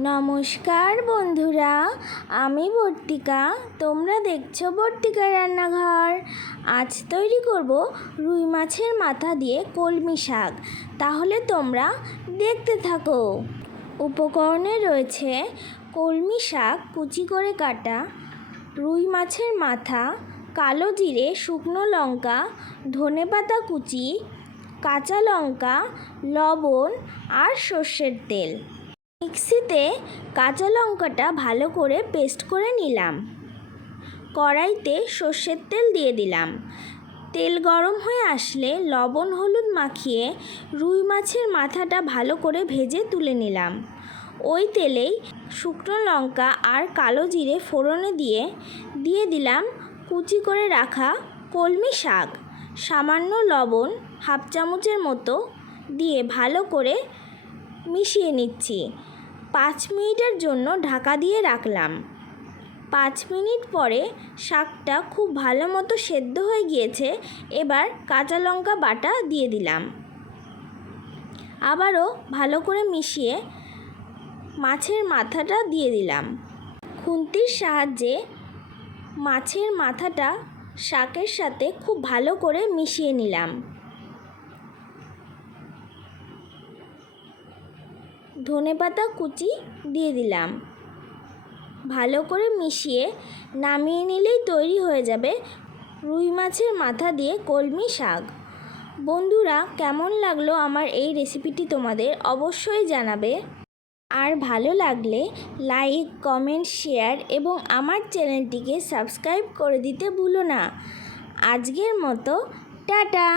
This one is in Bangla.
নমস্কার বন্ধুরা, আমি বর্তিকা। তোমরা দেখছো বর্তিকা রান্নাঘর। আজ তৈরি করব রুই মাছের মাথা দিয়ে কলমি শাক। তাহলে তোমরা দেখতে থাকো। উপকরণে রয়েছে কলমি শাক কুচি করে কাটা, রুই মাছের মাথা, কালো জিরে, শুকনো লঙ্কা, ধনেপাতা কুচি, কাঁচা লঙ্কা, লবণ আর সর্ষের তেল। মিক্সিতে কাঁচা লঙ্কাটা ভালো করে পেস্ট করে নিলাম। কড়াইতে সর্ষের তেল দিয়ে দিলাম। তেল গরম হয়ে আসলে লবণ হলুদ মাখিয়ে রুই মাছের মাথাটা ভালো করে ভেজে তুলে নিলাম। ওই তেলেই শুকনো লঙ্কা আর কালো জিরে ফোড়নে দিয়ে দিলাম কুচি করে রাখা কলমি শাক। সামান্য লবণ হাফ চামচের মতো দিয়ে ভালো করে মিশিয়ে নিচ্ছি। 5 মিনিটের জন্য ঢাকা দিয়ে রাখলাম। 5 মিনিট পরে শাকটা খুব ভালো মতো সেদ্ধ হয়ে গিয়েছে। এবার কাঁচা লঙ্কা বাটা দিয়ে দিলাম। আবারও ভালো করে মিশিয়ে মাছের মাথাটা দিয়ে দিলাম। খুন্তির সাহায্যে মাছের মাথাটা শাকের সাথে খুব ভালো করে মিশিয়ে নিলাম। ধনেপাতা কুচি দিয়ে দিলাম। ভালো করে মিশিয়ে নামিয়ে নিলেই তৈরি হয়ে যাবে রুই মাছের মাথা দিয়ে কলমি শাক। বন্ধুরা, কেমন লাগলো আমার এই রেসিপিটি তোমাদের অবশ্যই জানাবে। আর ভালো লাগলে লাইক, কমেন্ট, শেয়ার এবং আমার চ্যানেলটিকে সাবস্ক্রাইব করে দিতে ভুলো না। আজকের মতো টাটা।